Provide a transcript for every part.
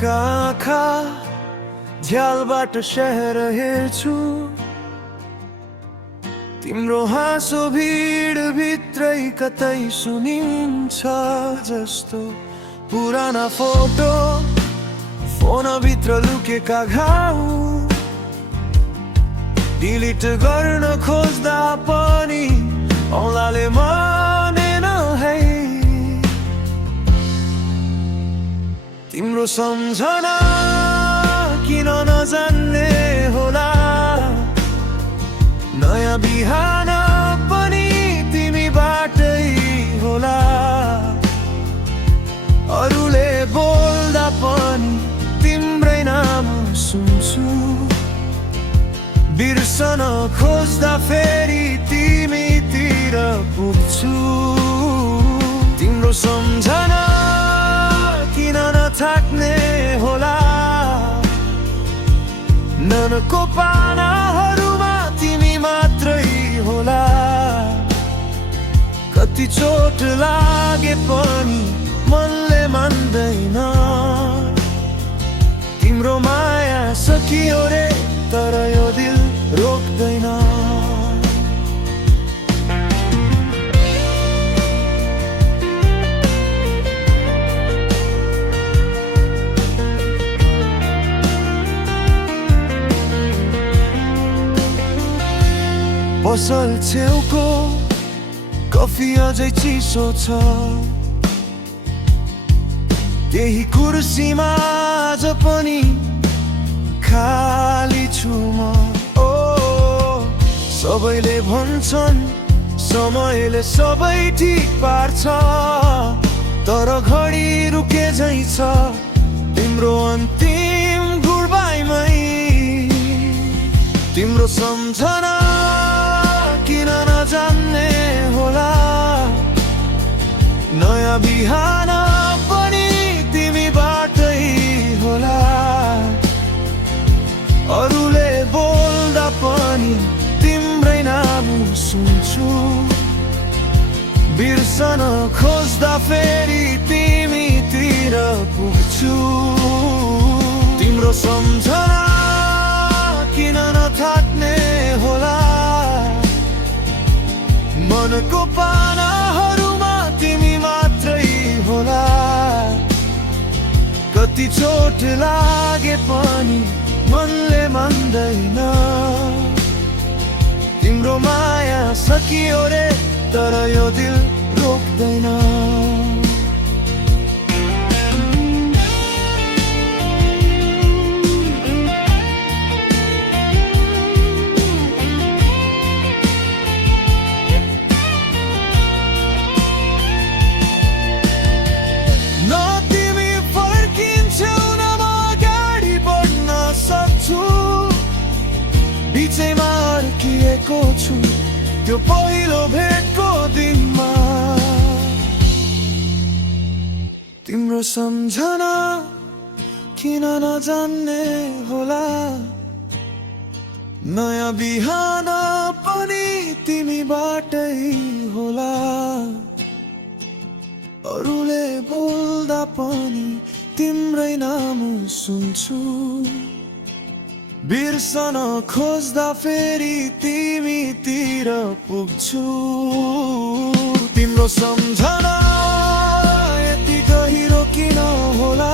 झुकेका आँखा झ्यालबाट शहर हेर्छु तिम्रो हाँसो भिड भित्रै कतै सुनिन्छ जस्तो पुराना फोटो फोनभित्र लुकेका घाउ डिलिट गर्न खोज्दा पनि औँलाले मानेन है तिम्रो सम्झना किन नजान्ने होला नयाँ बिहान पनि तिमीबाटै होला अरूले बोल्दा पनि तिम्रै नाम सुन्छु बिर्सन खोज्दा फेरि तिमीतिर पुग्छु तिम्रो सम्झना किन नथाक्ने होला ननको पानाहरूमा तिमी मात्रै होला कति चोट लागे पनि मनले मान्दैन तिम्रो माया सकियो रे तर यो दिल रोक्दैन पसल छेउको कफी अझै चिसो छ त्यही कुर्सीमा आज पनि खाली छु म सबैले भन्छन् समयले सबै ठिक पार्छ तर घडी रुके झै छ तिम्रो अन्तिम गुडबाईमै तिम्रो सम्झना किन नजान्ने होला नयाँ बिहान पनि तिमीबाटै होला अरूले बोल्दा पनि तिम्रै नाम सुन्छु बिर्सन खोज्दा फेरि तिमीतिर पुग्छु तिम्रो सम्झना किन नथाक्ने होला मनको पानाहरूमा तिमी मात्रै होला कति चोट लागे पनि मनले मान्दैन तिम्रो माया सकियो रे तर यो दिल रोक्दैन बिचैमा अड्किएको छु त्यो पहिलो भेटको दिनमा तिम्रो सम्झना किन नजान्ने होला नयाँ बिहान पनि तिमीबाटै होला अरूले बोल्दा पनि तिम्रै नाम सुन्छु बिर्सन खोज्दा फेरि तिमीतिर पुग्छु तिम्रो सम्झना यति गहिरो किन होला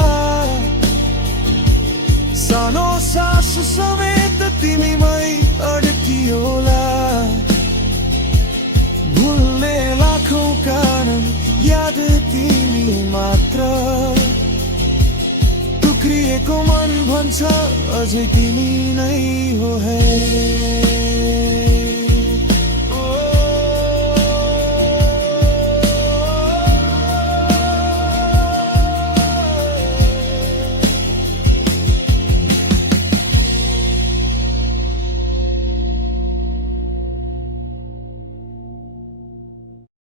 सानो सास समेत तिमीमै अड्कियोला भुल्ने लाखौँ कारण याद तिमी मात्र टुक्रिएको मन भन्छ अझै तिमी नै हो